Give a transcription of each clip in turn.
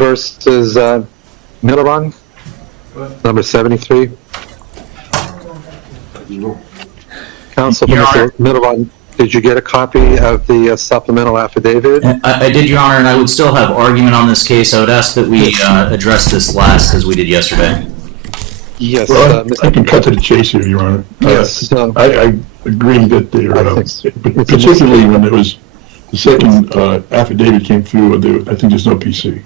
versus Millerón, number 73. Counsel for Mr. Millerón, did you get a copy of the supplemental affidavit? I did, Your Honor, and I would still have argument on this case. I would ask that we address this last as we did yesterday. Yes. Well, I can cut to the chase here, Your Honor. Yes. I agree that they're, particularly when it was the second affidavit came through, I think there's no PC.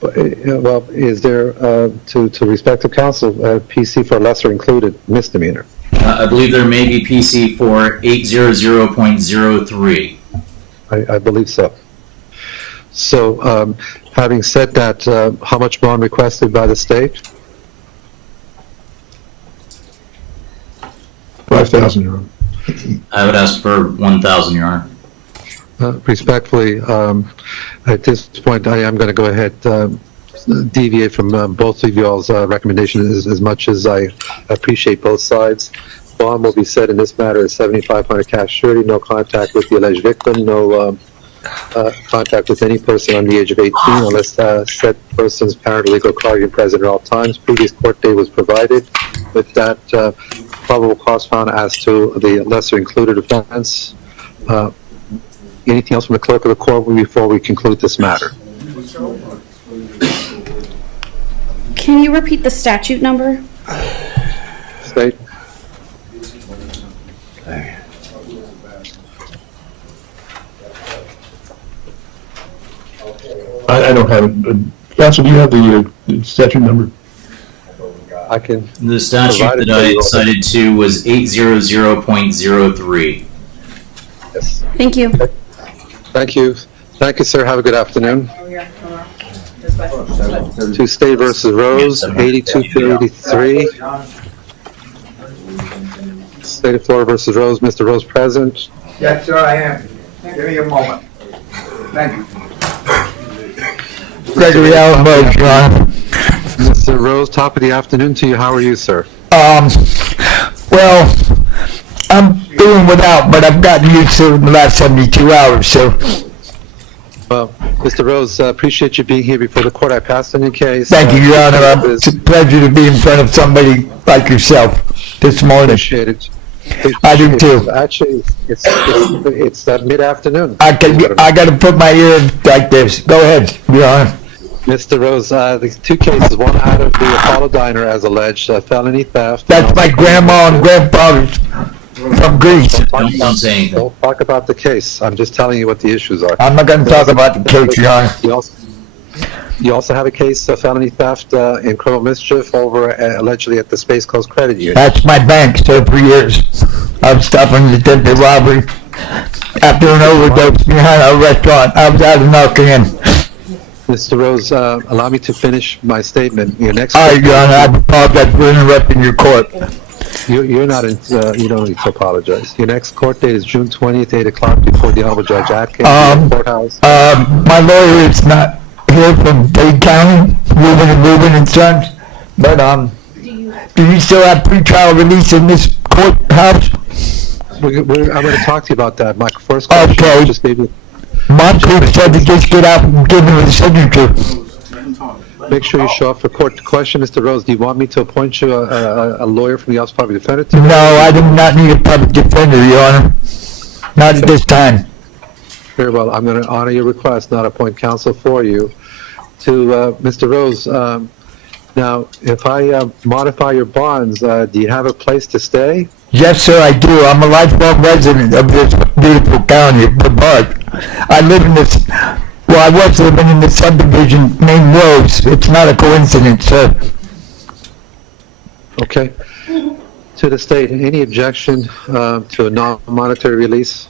Well, is there, to respective counsel, PC for lesser included misdemeanor? I believe there may be PC for 800.03. I believe so. So, having said that, how much bond requested by the state? 5,000, Your Honor. I would ask for 1,000, Your Honor. Respectfully, at this point, I am going to go ahead, deviate from both of y'all's recommendations as much as I appreciate both sides. Bond will be set in this matter as $7,500 cash surety, no contact with the alleged victim, no contact with any person under the age of 18 unless said person's parent or legal guardian present at all times. Previous court date was provided. With that, probable cause found as to the lesser included offense. Anything else from the clerk of the court before we conclude this matter? Can you repeat the statute number? State. I don't have it. Counsel, do you have the statute number? I can. The statute that I cited to was 800.03. Yes. Thank you. Thank you. Thank you, sir. Have a good afternoon. To State versus Rose, 82-83. State of Florida versus Rose. Mr. Rose present. Yes, sir, I am. Give me a moment. Thank you. Gregory Allen Rose, Your Honor. Mr. Rose, top of the afternoon to you. How are you, sir? Well, I'm doing without, but I've gotten used to it in the last 72 hours, so. Well, Mr. Rose, appreciate you being here before the court. I passed on your case. Thank you, Your Honor. It's a pleasure to be in front of somebody like yourself this morning. Appreciate it. I do too. Actually, it's mid-afternoon. I got to put my ear in like this. Go ahead, Your Honor. Mr. Rose, the two cases, one out of the Apollo Diner as alleged, felony theft. That's my grandma and grandfather's from Greece. Don't say anything. Don't talk about the case. I'm just telling you what the issues are. I'm not going to talk about the case, Your Honor. You also have a case of felony theft and criminal mischief over allegedly at the Space Coast Credit Union. That's my bank, so for years. I was stopping the attempted robbery after an overdose behind a restaurant. I was out of Narcan. Mr. Rose, allow me to finish my statement. Your next. All right, Your Honor, I apologize for interrupting your court. You're not in, you don't need to apologize. Your next court date is June 20th, 8 o'clock before the Honorable Judge Atkins courthouse. My lawyer is not here from Dade County, Rubin and Sons, but do you still have pretrial release in this courthouse? I'm going to talk to you about that. My first question Okay. just maybe My proof said to just get out and give me the signature. make sure you show up for court. The question, Mr. Rose, do you want me to appoint you a lawyer from the Office of Public Defender? No, I do not need a public defender, Your Honor. Not at this time. Very well. I'm going to honor your request, not appoint counsel for you. To Mr. Rose, now, if I modify your bonds, do you have a place to stay? Yes, sir, I do. I'm a lifelong resident of this beautiful county of Brevard. I live in this, well, I was living in this subdivision named Rose. It's not a coincidence, sir. Okay. To the state, any objection to a non-monetary release?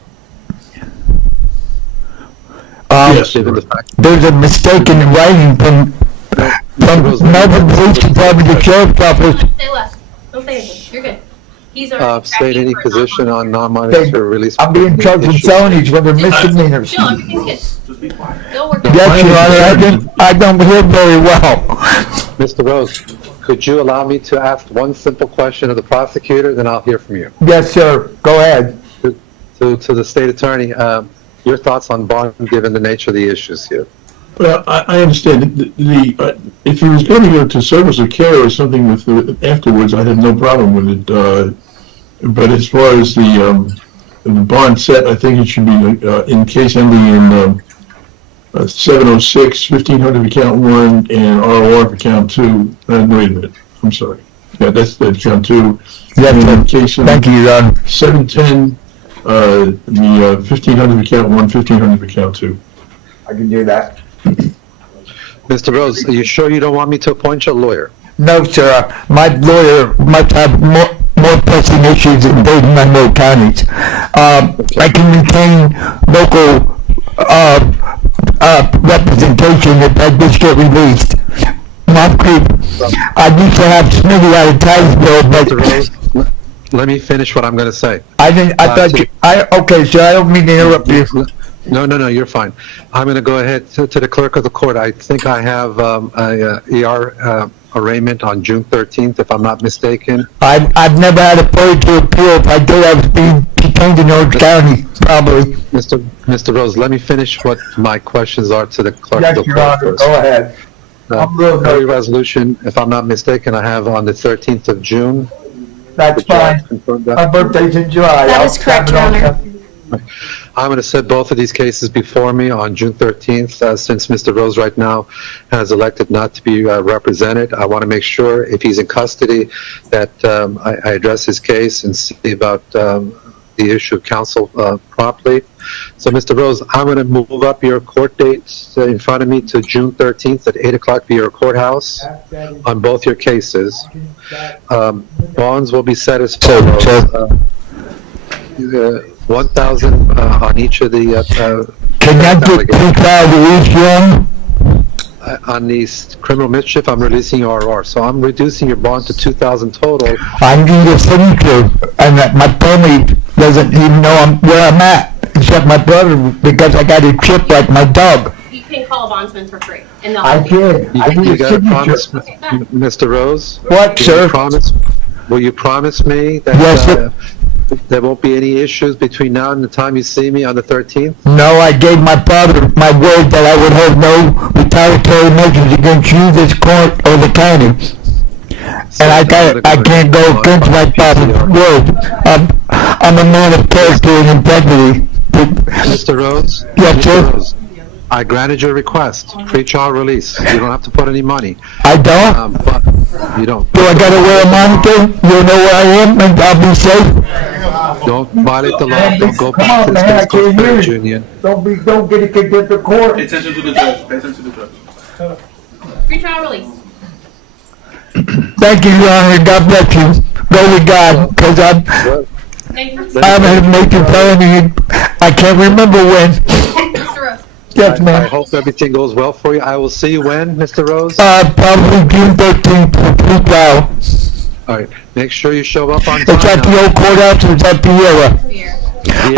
Yes. Given the fact There's a mistake in the writing from Melbourne Police Department, the Sheriff's Office. Say less. Don't say anything. You're good. He's our state any position on non-monetary release? I'm being charged with felonies when they're misdemeanors. No, everything's good. Don't work. Yes, Your Honor, I don't hear very well. Mr. Rose, could you allow me to ask one simple question of the prosecutor, then I'll hear from you. Yes, sir, go ahead. To the state attorney, your thoughts on bond given the nature of the issues here? Well, I understand. If he was going to go to service of care or something with afterwards, I had no problem with it. But as far as the bond set, I think it should be in case ending in 706, 1500 for count 1, and ROR for count 2. Wait a minute. I'm sorry. Yeah, that's the count 2. Yes, And sir. in case Thank you, Your Honor. 710, the 1500 for count 1, 1500 for count 2. I can do that. Mr. Rose, are you sure you don't want me to appoint your lawyer? No, sir. My lawyer must have more pressing issues in Dayton and Monroe counties. I can retain local representation if I just get released. Not creep. I used to have Smitty out of Titusville, Mr. but Rose, let me finish what I'm going to say. I didn't. I thought you. Okay, sir. I don't mean to interrupt you. No, you're fine. I'm going to go ahead to the clerk of the court. I think I have a ER arraignment on June 13th, if I'm not mistaken. I've never had a point to appeal. If I did, I was being detained in Orange County, probably. Mr. Rose, let me finish what my questions are to the clerk of Yes, the Your court Honor, first. go ahead. Every resolution, if I'm not mistaken, I have on the 13th of June. That's Would you fine. confirm that? My birthday's in July. That I'll is correct, have it Your all Honor. set. I'm going to set both of these cases before me on June 13th, since Mr. Rose right now has elected not to be represented. I want to make sure, if he's in custody, that I address his case and see about the issue of counsel promptly. So, Mr. Rose, I'm going to move up your court dates in front of me to June 13th at 8 o'clock via your courthouse on both your cases. Bonds will be set as follows. 1,000 on each of the Can I get pre-trial release, Your Honor? on these criminal mischief. I'm releasing RR, so I'm reducing your bond to 2,000 total. I need a signature, and that my family doesn't even know where I'm at, except my brother, because I got a chip like my dog. You can call a bondsman for free, and they'll. I did. I need You a got to promise, signature. Mr. Rose? What, sir? Will you promise me that Yes, sir. there won't be any issues between now and the time you see me on the 13th? No, I gave my father my word that I would hold no retaliatory measures against you, this court, or the county. And I can't go against my father's word. I'm a man of character and integrity. Mr. Rose? Yes, Mr. sir. Rose, I granted your request, pre-trial release. You don't have to put any money. I don't? But you don't. Do I gotta wear a monitor? You know where I am, and I'll be safe? Don't violate the law. Don't go Come back on, to the man, I physical can't hear courage you. union. Don't get it kicked into court. Pay attention to the judge. Pay attention to the judge. Pre-trial release. Thank you, Your Honor. God bless you. Go with God, because I'm a major felony. I can't remember when. Mr. Rose. Yes, I ma'am. hope everything goes well for you. I will see you when, Mr. Rose? Probably June 13th for pre-trial. All right. Make sure you show up on It's at time. the old courthouse, or it's at Vieira? Here.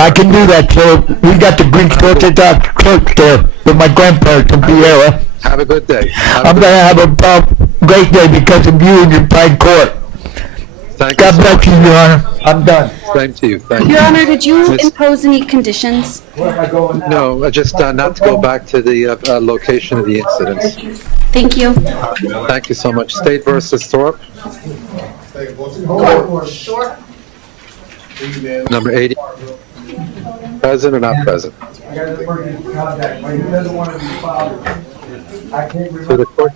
I can do that, sir. We got the Greek Orthodox Church there with my grandparents in Vieira. Have a good day. Have a I'm good gonna have a great day because of you and your fine court. Thank God you so bless you, Your Honor. I'm done. much. Same to you. Thank you. Your Honor, did you Miss- impose any conditions? Where am I going now? No, just not to go back to the location of the incidents. Thank you. Thank you so much. State versus Thorpe, Sure. number 80. Present or not present? I got an emergency contact, but he doesn't want to be bothered. I can't To remember. the court.